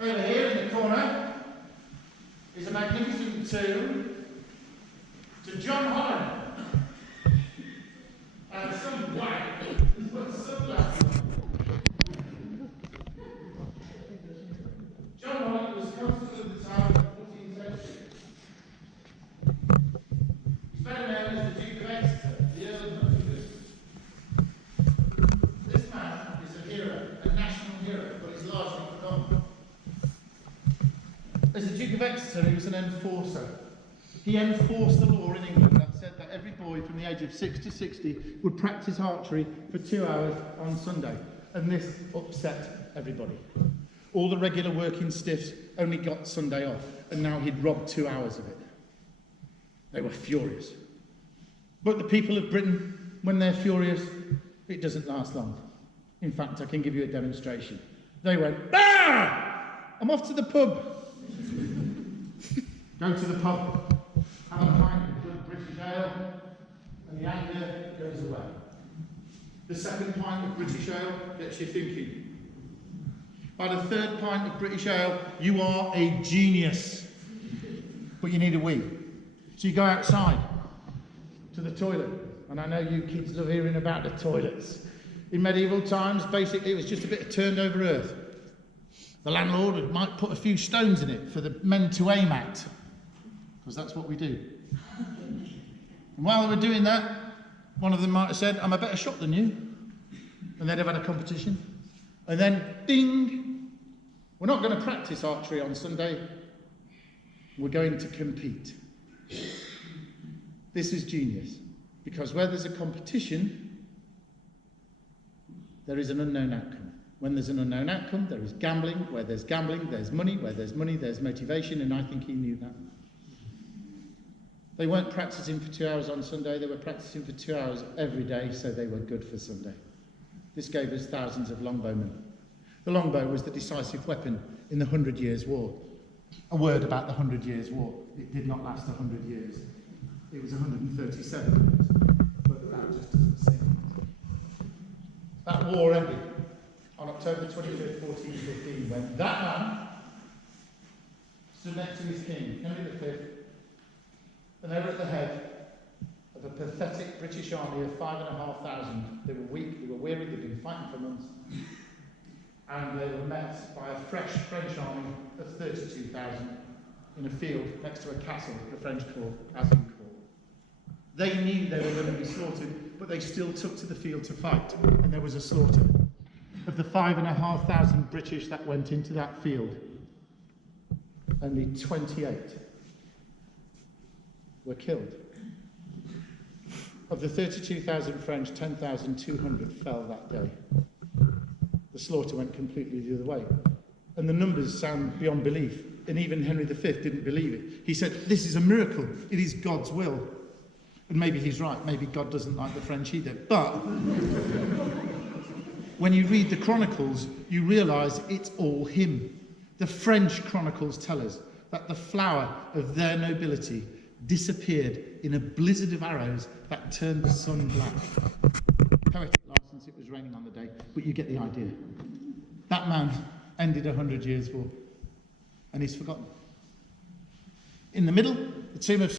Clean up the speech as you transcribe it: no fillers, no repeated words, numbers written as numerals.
Over here in the corner is a magnificent tomb to John Holland. And some whack has put sunglasses on. John Holland was consul of the time of the 14th century. He's better known as the Duke of Exeter, the Earl of Nottingham. This man is a hero, a national hero, but he's largely forgotten. As the Duke of Exeter, he was an enforcer. He enforced the law in England that said that every boy from the age of 6 to 60 would practice archery for 2 hours on Sunday. And this upset everybody. All the regular working stiffs only got Sunday off, and now he'd robbed 2 hours of it. They were furious. But the people of Britain, when they're furious, it doesn't last long. In fact, I can give you a demonstration. They went, "Ah! I'm off to the pub." Go to the pub, have a pint of good British ale, and the anger goes away. The second pint of British ale gets you thinking. By the third pint of British ale, you are a genius. But you need a wee. So you go outside to the toilet. And I know you kids love hearing about the toilets. In medieval times, basically, it was just a bit of turned over earth. The landlord might put a few stones in it for the men to aim at, because that's what we do. And while they were doing that, one of them might have said, "I'm a better shot than you." And they'd have had a competition. And then, ding! We're not going to practice archery on Sunday. We're going to compete. This is genius. Because where there's a competition, there is an unknown outcome. When there's an unknown outcome, there is gambling. Where there's gambling, there's money. Where there's money, there's motivation. And I think he knew that. They weren't practicing for 2 hours on Sunday. They were practicing for 2 hours every day, so they were good for Sunday. This gave us thousands of longbowmen. The longbow was the decisive weapon in the 100 Years' War. A word about the 100 Years' War. It did not last 100 years. It was 137 years. But that just doesn't sing. That war ended on October 25th, 1415, when that man stood next to his king, Henry V, and they were at the head of a pathetic British army of 5,500. They were weak, they were weary, they'd been fighting for months. And they were met by a fresh French army of 32,000 in a field next to a castle the French called Azincourt. They knew they were going to be slaughtered, but they still took to the field to fight, and there was a slaughter. Of the 5,500 British that went into that field, only 28 were killed. Of the 32,000 French, 10,200 fell that day. The slaughter went completely the other way. And the numbers sound beyond belief. And even Henry V didn't believe it. He said, "This is a miracle. It is God's will." And maybe he's right. Maybe God doesn't like the French either. But when you read the Chronicles, you realise it's all him. The French Chronicles tell us that the flower of their nobility disappeared in a blizzard of arrows that turned the sun black. Poetic license, it was raining on the day, but you get the idea. That man ended 100 Years' War, and he's forgotten. In the middle, the tomb of